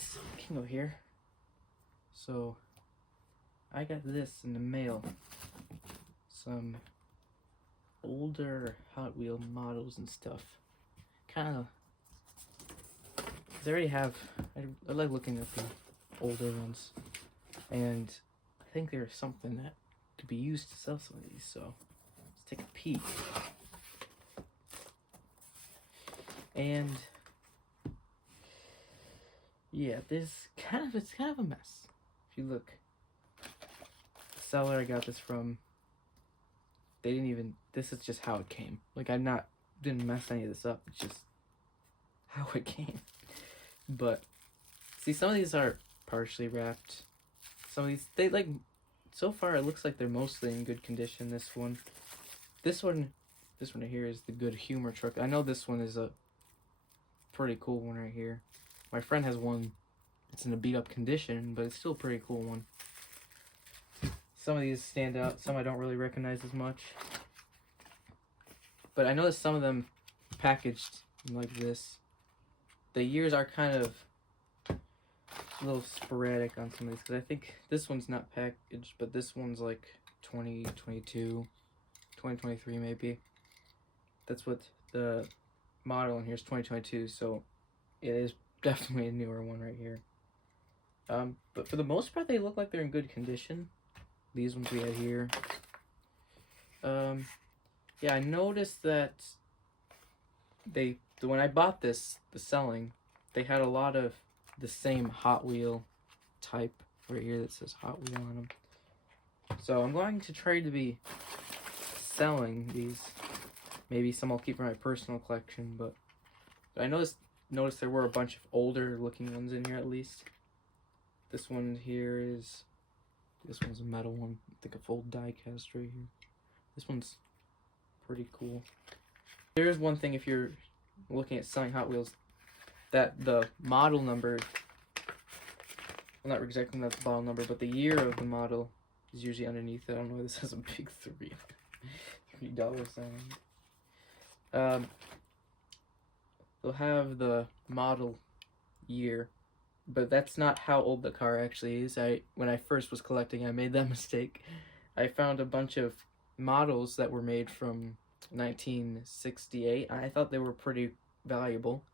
guys, Kingo here. So, I got this in the mail. Some older Hot Wheel models and stuff. Kind of, cause I already have, I like looking at the older ones. And I think there's something that could be used to sell some of these, so let's take a peek. And yeah, it's kind of a mess. If you look, the seller I got this from, they didn't even, this is just how it came. Like didn't mess any of this up, it's just how it came. But see, some of these are partially wrapped. Some of these, so far it looks like they're mostly in good condition. This one right here is the Good Humor truck. I know this one is a pretty cool one right here. My friend has one. It's in a beat up condition, but it's still a pretty cool one. Some of these stand out. Some I don't really recognize as much. But I noticed some of them packaged like this. The years are kind of a little sporadic on some of these, because I think this one's not packaged, but this one's like 2022, 2023 maybe. That's what the model in here is, 2022, so it is definitely a newer one right here. But for the most part, they look like they're in good condition. These ones we had here. Yeah, I noticed that when I bought this, the selling, they had a lot of the same Hot Wheel type right here that says Hot Wheel on them. So I'm going to try to be selling these. Maybe some I'll keep for my personal collection, but I noticed there were a bunch of older looking ones in here at least. This one here this one's a metal one. I think a full die cast right here. This one's pretty cool. There's one thing if you're looking at selling Hot Wheels, that the model number, well, not exactly the model number, but the year of the model is usually underneath it. I don't know why this has a big $3 sign. They'll have the model year, but that's not how old the car actually is. When I first was collecting, I made that mistake. I found a bunch of models that were made from 1968. I thought they were pretty valuable.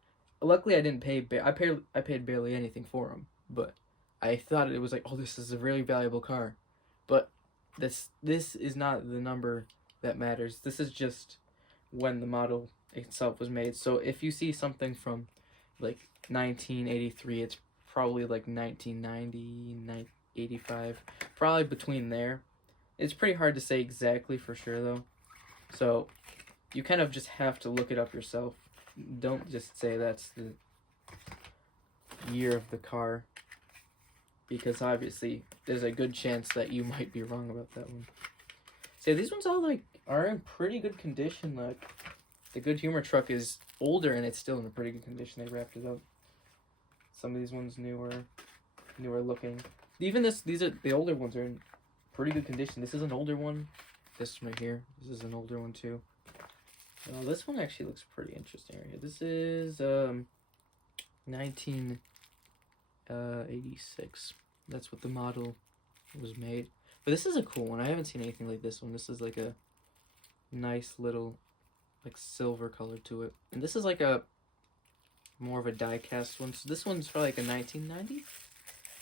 Luckily, I didn't pay. I paid barely anything for them, but I thought it was like, oh, this is a really valuable car. But this is not the number that matters. This is just when the model itself was made. So if you see something from like 1983, it's probably like 1990, 85, probably between there. It's pretty hard to say exactly for sure though. So you kind of just have to look it up yourself. Don't just say that's the year of the car, because obviously there's a good chance that you might be wrong about that one. So these ones all are in pretty good condition. Like the Good Humor truck is older and it's still in a pretty good condition. They wrapped it up. Some of these ones newer looking. Even these are the older ones are in pretty good condition. This is an older one. This one right here. This is an older one too. This one actually looks pretty interesting right here. This is 1986. That's what the model was made. But this is a cool one. I haven't seen anything like this one. This is like a nice little like silver color to it. And this is like a more of a die cast one. So this one's probably like a 1990,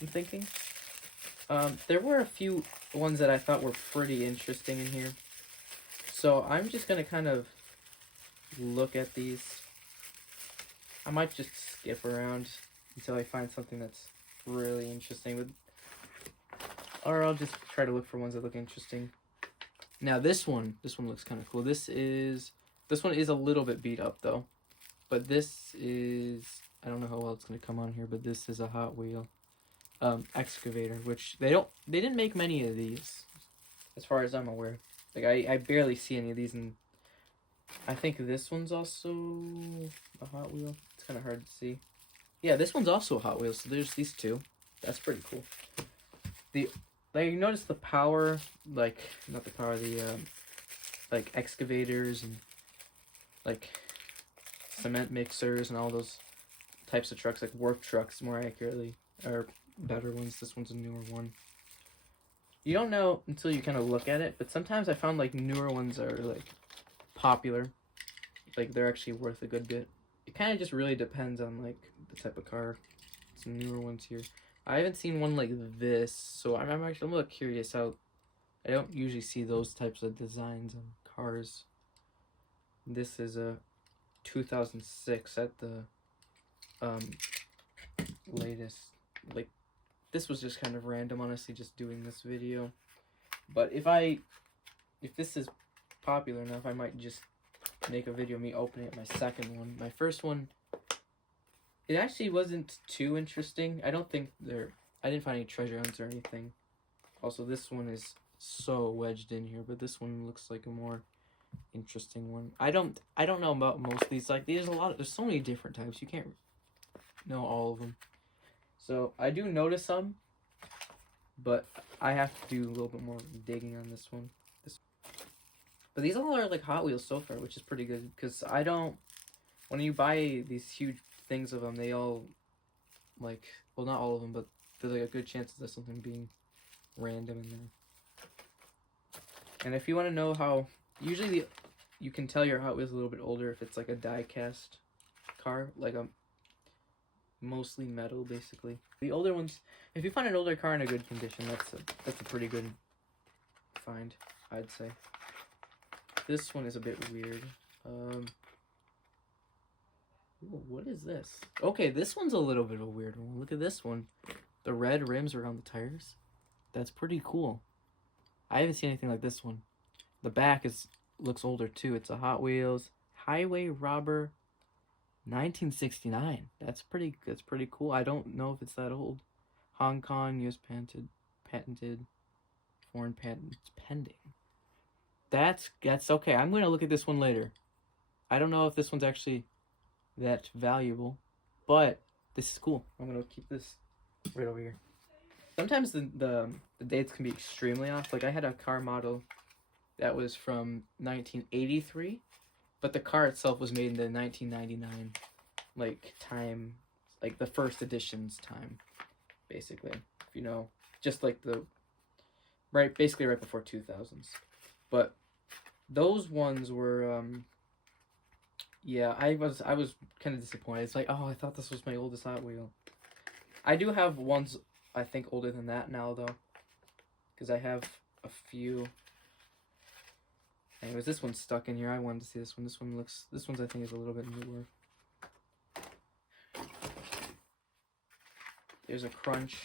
I'm thinking. There were a few ones that I thought were pretty interesting in here. So I'm just gonna kind of look at these. I might just skip around until I find something that's really interesting, or I'll just try to look for ones that look interesting. Now this one looks kind of cool. This one is a little bit beat up though, but this is, I don't know how well it's gonna come on here, but this is a Hot Wheel excavator, which they didn't make many of these as far as I'm aware. Like I barely see any of these, and I think this one's also a Hot Wheel. It's kind of hard to see. Yeah, this one's also a Hot Wheel, so there's these two. That's pretty cool. You notice the power, like excavators and like cement mixers and all those types of trucks, like work trucks more accurately, or better ones. This one's a newer one. You don't know until you kind of look at it, but sometimes I found like newer ones are like popular. Like they're actually worth a good bit. It kind of just really depends on like the type of car. Some newer ones here. I haven't seen one like this, so I'm actually a little curious how. I don't usually see those types of designs on cars. This is a 2006 at the latest. Like, this was just kind of random, honestly, just doing this video. But if this is popular enough, I might just make a video of me opening up my second one. My first one, it actually wasn't too interesting. I didn't find any treasure hunts or anything. Also, this one is so wedged in here, but this one looks like a more interesting one. I don't know about most of these. Like, there's so many different types. You can't know all of them. So I do notice some, but I have to do a little bit more digging on this one. But these all are like Hot Wheels so far, which is pretty good, because when you buy these huge things of them, they all, like, well, not all of them, but there's like a good chance of something being random in there. And if you want to know how, usually you can tell your Hot Wheels a little bit older if it's like a die-cast car, like a mostly metal, basically. The older ones, if you find an older car in a good condition, that's a pretty good find, I'd say. This one is a bit weird. Ooh, what is this? Okay, this one's a little bit of a weird one. Look at this one. The red rims around the tires. That's pretty cool. I haven't seen anything like this one. The back looks older too. It's a Hot Wheels Highway Robber 1969. That's pretty cool. I don't know if it's that old. Hong Kong, US patented, foreign patents pending. That's okay. I'm gonna look at this one later. I don't know if this one's actually that valuable, but this is cool. I'm gonna keep this right over here. Sometimes the dates can be extremely off. Like, I had a car model that was from 1983, but the car itself was made in the 1999 like time, like the first edition's time, basically. If you know, just like basically right before 2000s. But those ones were yeah, I was kind of disappointed. It's like, oh, I thought this was my oldest Hot Wheel. I do have ones I think older than that now though, because I have a few. Anyways, this one's stuck in here. I wanted to see this one. This one's I think is a little bit newer. There's a Crunch.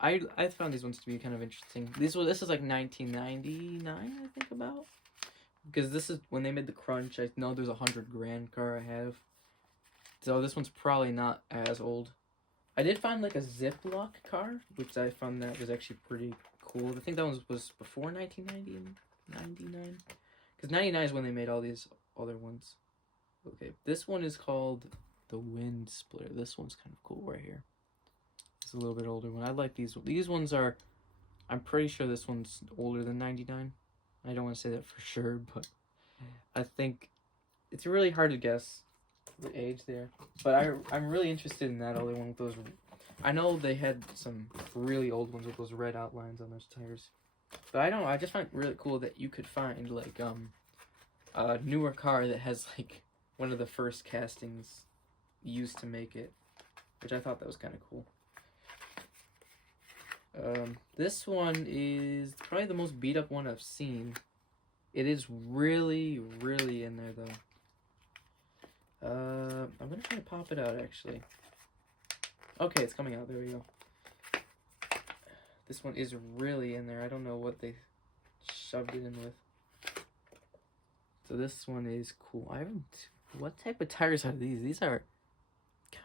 I found these ones to be kind of interesting. This is like 1999, I think, about. Because this is when they made the Crunch. I know there's a $100,000 car I have. So this one's probably not as old. I did find like a Ziploc car, which I found that was actually pretty cool. I think that one was before 1990 and 99. Because 99 is when they made all these other ones. Okay, this one is called the Wind Splitter. This one's kind of cool right here. It's a little bit older one. I like these. These ones are, I'm pretty sure this one's older than 99. I don't want to say that for sure, but I think it's really hard to guess the age there. But I'm really interested in that other one with those. I know they had some really old ones with those red outlines on those tires. But I just find it really cool that you could find like a newer car that has like one of the first castings used to make it, which I thought that was kind of cool. This one is probably the most beat up one I've seen. It is really, really in there though. I'm gonna try to pop it out actually. Okay, it's coming out. There we go. This one is really in there. I don't know what they shoved it in with. So this one is cool. What type of tires are these? These are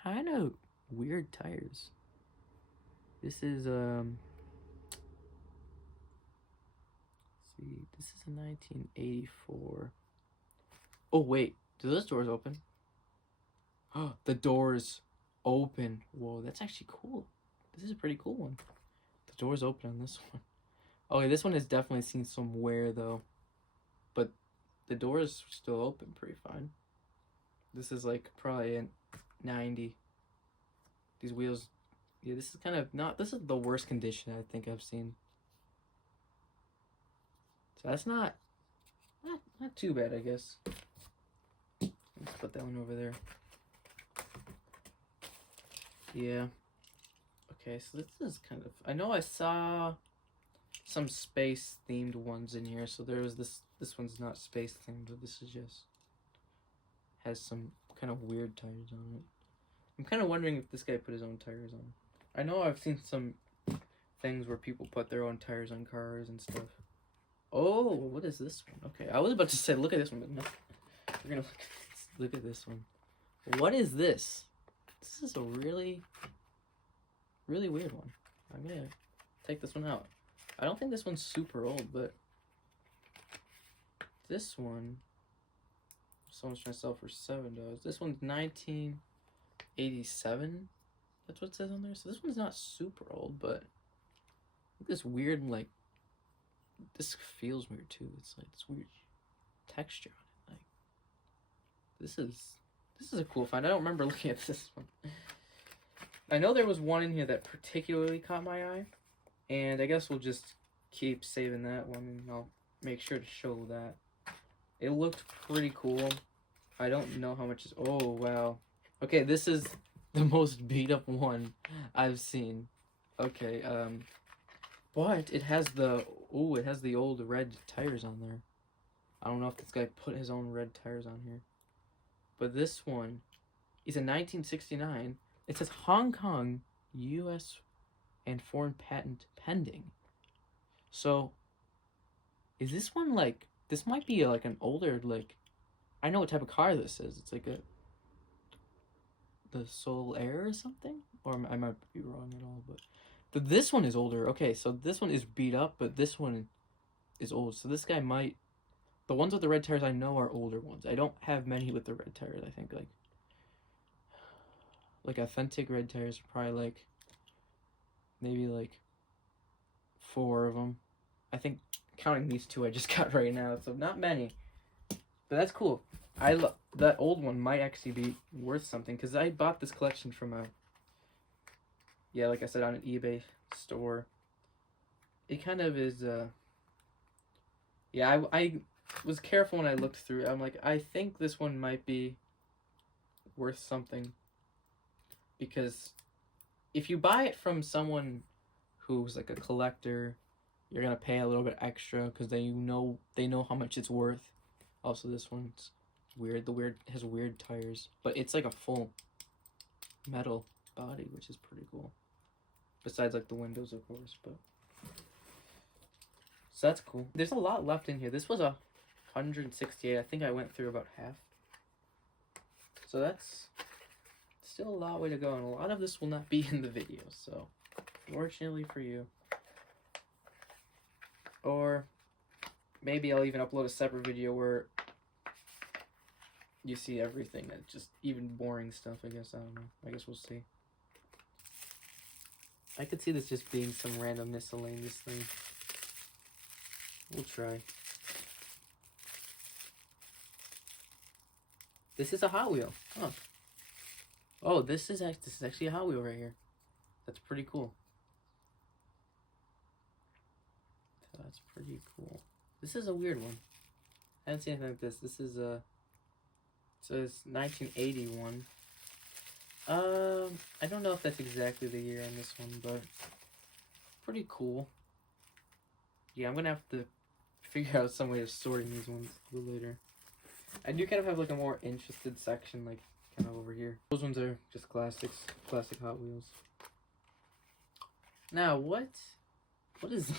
kind of weird tires. This is see, this is a 1984. Oh wait, do those doors open? Oh, the doors open. Whoa, that's actually cool. This is a pretty cool one. The doors open on this one. Okay, this one has definitely seen some wear though, but the doors still open pretty fine. This is like probably a 90. These wheels, yeah, this is kind of not, this is the worst condition I think I've seen. So that's not too bad, I guess. Let's put that one over there. Yeah. Okay, so this is kind of, I know I saw some space themed ones in here. So there was this one's not space themed, but this is just has some kind of weird tires on it. I'm kind of wondering if this guy put his own tires on. I know I've seen some things where people put their own tires on cars and stuff. Oh, what is this one? Okay, I was about to say, look at this one, but no. We're gonna look at this one. What is this? This is a really, really weird one. I'm gonna take this one out. I don't think this one's super old, but this one, someone's trying to sell for $7. This one's 1987. That's what it says on there. So this one's not super old, but this weird, like, this feels weird too. It's like this weird texture on it. Like, this is a cool find. I don't remember looking at this one. I know there was one in here that particularly caught my eye, and I guess we'll just keep saving that one, and I'll make sure to show that. It looked pretty cool. I don't know how much is. Oh wow. Okay, this is the most beat up one I've seen. Okay, but it has the old red tires on there. I don't know if this guy put his own red tires on here. But this one is a 1969. It says Hong Kong, U.S. and foreign patent pending. So, is this one like, this might be like an older, like, I know what type of car this is. It's like the Soul Air or something? Or I might be wrong at all, but this one is older. Okay, so this one is beat up, but this one is old. So this guy might, the ones with the red tires I know are older ones. I don't have many with the red tires. I think like authentic red tires are probably like, maybe like 4 of them. I think counting these 2 I just got right now, so not many. But that's cool. That old one might actually be worth something, because I bought this collection from like I said, on an eBay store. It kind of is, I was careful when I looked through it. I'm like, I think this one might be worth something, because if you buy it from someone who's like a collector, you're gonna pay a little bit extra because they know how much it's worth. Also, this one's weird. Has weird tires, but it's like a full metal body, which is pretty cool. Besides like the windows, of course, but so that's cool. There's a lot left in here. This was 168. I think I went through about half. So that's still a lot way to go, and a lot of this will not be in the video, so fortunately for you. Or maybe I'll even upload a separate video where you see everything. That's just even boring stuff, I guess. I don't know. I guess we'll see. I could see this just being some random miscellaneous thing. We'll try. This is a Hot Wheel. Huh. Oh, this is actually a Hot Wheel right here. That's pretty cool. That's pretty cool. This is a weird one. I haven't seen anything like this. This is it says 1981. I don't know if that's exactly the year on this one, but pretty cool. Yeah, I'm gonna have to figure out some way of sorting these ones a little later. I do kind of have like a more interested section, like kind of over here. Those ones are just classic Hot Wheels. Now what is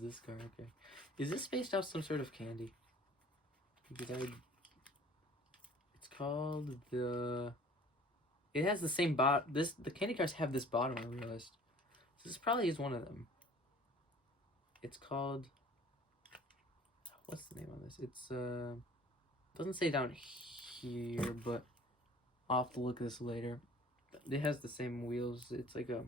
this car? Okay, is this based off some sort of candy? Because it's called the. It has the same the candy cars have this bottom, I realized. So this probably is one of them. It's called. What's the name on this? It's doesn't say down here, but I'll have to look at this later. It has the same wheels. It's like a.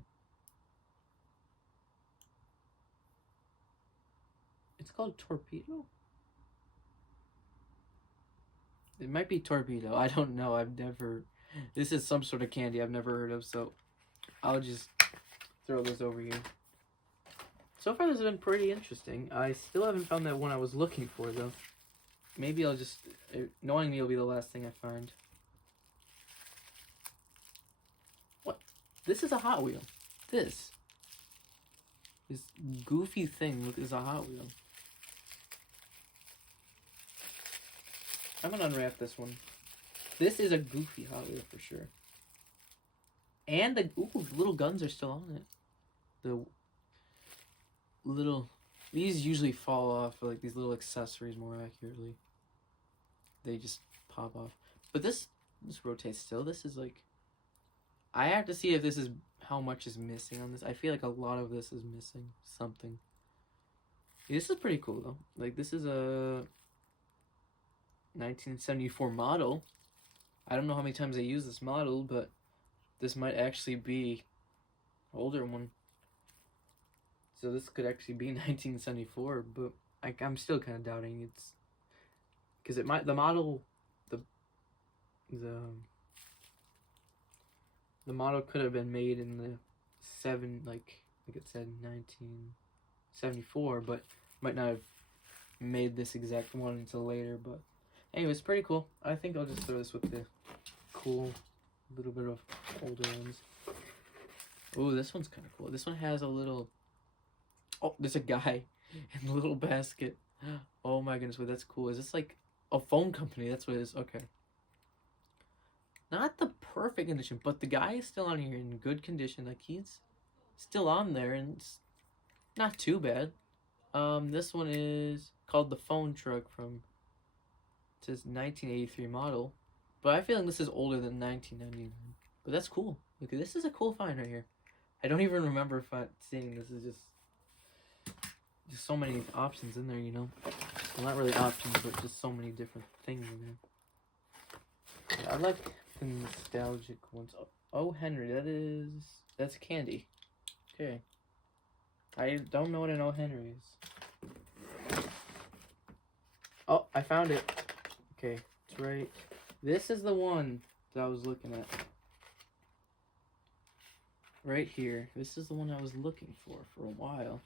It's called Torpedo? It might be Torpedo. I don't know. This is some sort of candy I've never heard of, so I'll just throw this over here. So far, this has been pretty interesting. I still haven't found that one I was looking for, though. Maybe I'll just... Knowing me will be the last thing I find. What? This is a Hot Wheel. This goofy thing is a Hot Wheel. I'm gonna unwrap this one. This is a goofy Hot Wheel for sure. And the little guns are still on it. The little... These usually fall off, or like these little accessories more accurately. They just pop off. But this rotates still. This is like... I have to see if this is... How much is missing on this. I feel like a lot of this is missing something. This is pretty cool though. Like this is a 1974 model. I don't know how many times they use this model, but this might actually be an older one. So this could actually be 1974, but I'm still kind of doubting it's because it might the model the model could have been made in the like it said 1974, but might not have made this exact one until later. But anyways, pretty cool. I think I'll just throw this with the cool little bit of older ones. Oh, this one's kind of cool. This one has a little... Oh, there's a guy in a little basket. Oh my goodness, wait, that's cool. Is this like a phone company? That's what it is. Okay. Not the perfect condition, but the guy is still on here in good condition. Like, he's still on there, and it's not too bad. This one is called the phone truck from... It says 1983 model. But I feel like this is older than 1999. But that's cool. Look, this is a cool find right here. I don't even remember seeing this. Is just so many options in there, you know. Well, not really options, but just so many different things in there. Yeah, I like the nostalgic ones. Oh, Henry, that's candy. Okay. I don't know what an O. Henry is. Oh, I found it. Okay, it's right. This is the one that I was looking at. Right here. This is the one I was looking for a while.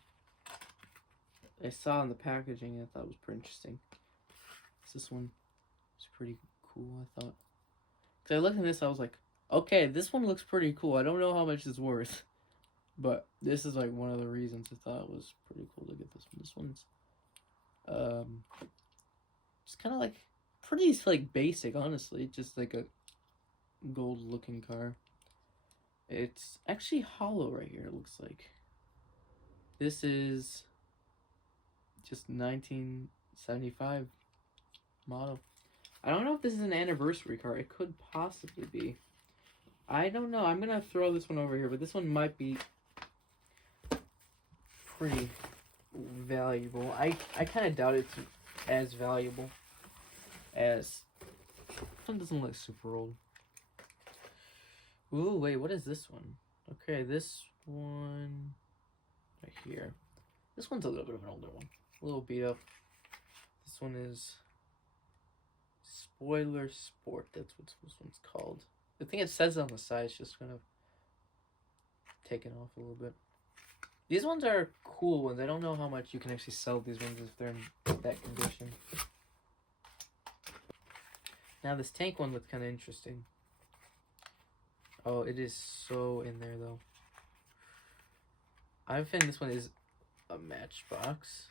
I saw in the packaging and I thought it was pretty interesting. This one is pretty cool, I thought. Because I looked at this, I was like, okay, this one looks pretty cool. I don't know how much it's worth. But this is like one of the reasons I thought it was pretty cool to get this one. This one's just kind of like pretty like basic, honestly. Just like a gold looking car. It's actually hollow right here, it looks like. This is just 1975 model. I don't know if this is an anniversary car. It could possibly be. I don't know. I'm gonna throw this one over here, but this one might be pretty valuable. I kind of doubt it's as valuable as... This one doesn't look super old. Ooh, wait, what is this one? Okay, this one right here. This one's a little bit of an older one. A little beat up. This one is Spoiler Sport. That's what this one's called. I think it says it on the side. It's just kind of taken off a little bit. These ones are cool ones. I don't know how much you can actually sell these ones if they're in that condition. Now this tank one looks kind of interesting. Oh, it is so in there though. I think this one is a Matchbox.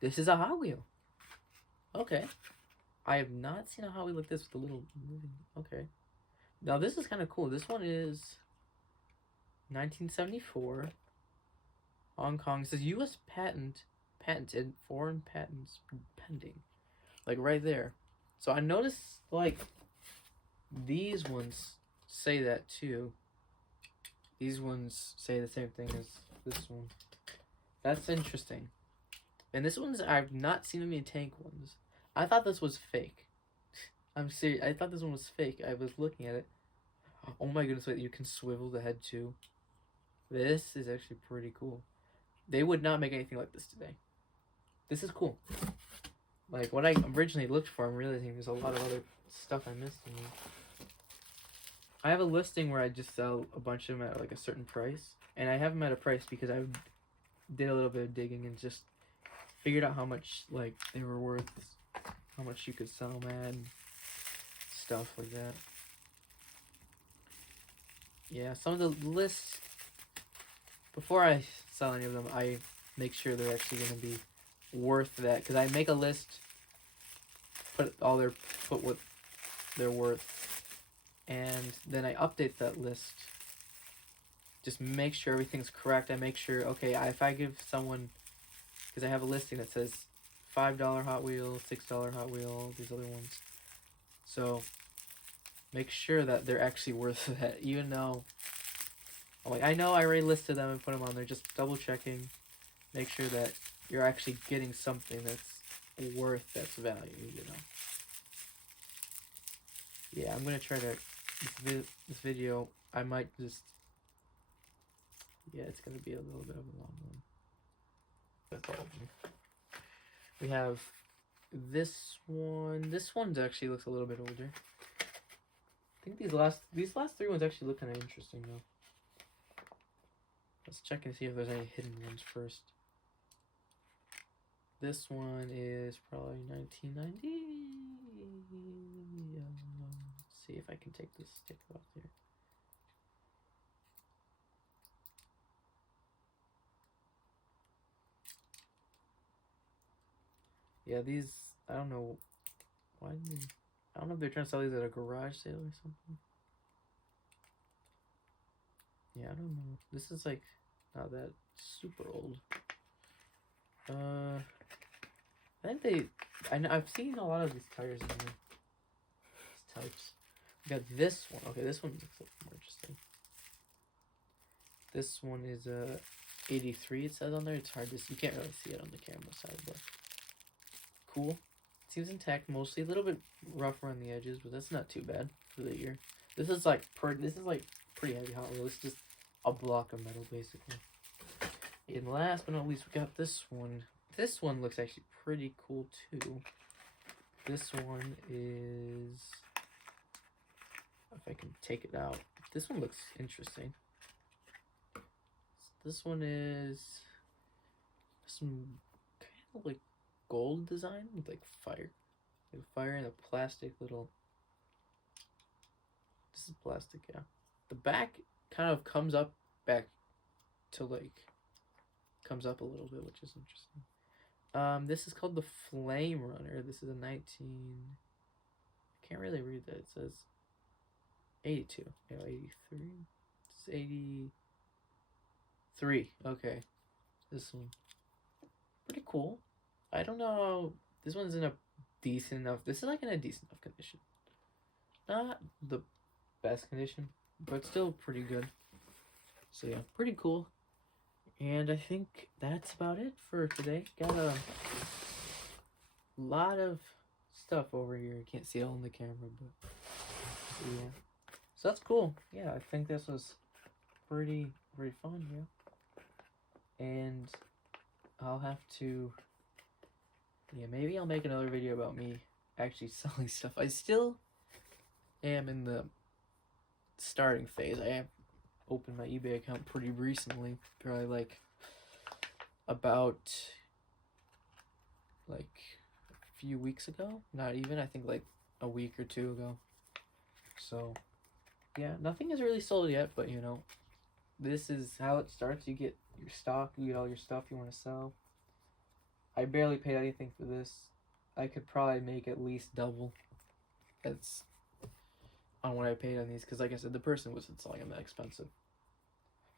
This is a Hot Wheel. Okay. I have not seen a Hot Wheel like this with a little moving. Okay. Now this is kind of cool. This one is 1974. Hong Kong. It says U.S. patented, foreign patents pending. Like right there. So I noticed like these ones say that too. These ones say the same thing as this one. That's interesting. And this one's, I've not seen any tank ones. I thought this was fake. I'm serious. I thought this one was fake. I was looking at it. Oh my goodness, wait, you can swivel the head too. This is actually pretty cool. They would not make anything like this today. This is cool. Like, what I originally looked for, I'm realizing there's a lot of other stuff I missed in here. I have a listing where I just sell a bunch of them at like a certain price, and I have them at a price because I did a little bit of digging and just figured out how much like they were worth, how much you could sell them at, and stuff like that. Yeah, some of the lists, before I sell any of them, I make sure they're actually going to be worth that, because I make a list, put what they're worth, and then I update that list. Just make sure everything's correct. I make sure, okay, if I give someone, because I have a listing that says $5 Hot Wheels, $6 Hot Wheels, these other ones. So make sure that they're actually worth that, even though, like, I know I already listed them and put them on there, just double checking, make sure that you're actually getting something that's worth that's value, you know. Yeah, I'm gonna try to, this video, I might just, yeah, it's gonna be a little bit of a long one. That's all of them. We have this one. This one's actually looks a little bit older. I think these last three ones actually look kind of interesting though. Let's check and see if there's any hidden ones first. This one is probably 1990. Let's see if I can take this sticker off here. Yeah, these, I don't know why I don't know if they're trying to sell these at a garage sale or something. Yeah, I don't know. This is like not that super old. I think I've seen a lot of these tires in here. These types. We got this one. Okay, this one looks a little more interesting. This one is 83. It says on there. It's hard to see. You can't really see it on the camera side, but cool. Seems intact mostly. A little bit rough around the edges, but that's not too bad for the year. This is like pretty heavy Hot Wheels. It's just a block of metal basically. And last but not least, we got this one. This one looks actually pretty cool too. This one is, if I can take it out, this one looks interesting. This one is some kind of like gold design with like fire and a plastic little, this is plastic, yeah. The back kind of comes up back to like, comes up a little bit, which is interesting. This is called the Flame Runner. This is a 19, I can't really read that. It says 82, no, 83. It's 83. Okay, this one pretty cool. I don't know, this one's in a decent enough, this is like in a decent enough condition. Not the best condition, but still pretty good. So yeah, pretty cool. And I think that's about it for today. Got a lot of stuff over here. You can't see it on the camera, but yeah. So that's cool. Yeah, I think this was pretty fun, yeah. And I'll have to, yeah, maybe I'll make another video about me actually selling stuff. I still am in the starting phase. I have opened my eBay account pretty recently, probably like about like a few weeks ago, not even, I think like a week or two ago. So yeah, nothing is really sold yet, but you know, this is how it starts. You get your stock, you get all your stuff you want to sell. I barely paid anything for this. I could probably make at least double that's on what I paid on these, because like I said, the person wasn't selling them that expensive.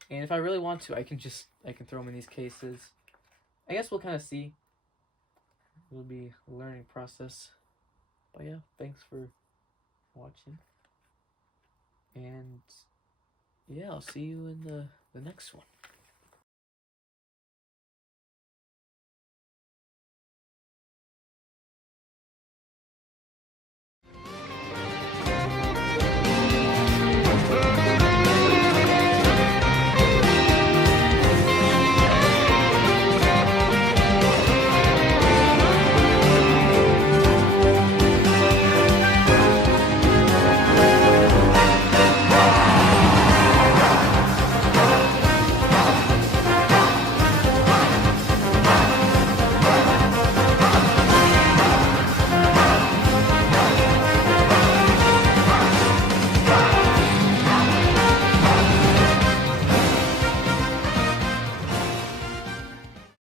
And if I really want to, I can throw them in these cases. I guess we'll kind of see. It'll be a learning process. But yeah, thanks for watching. And yeah, I'll see you in the next one.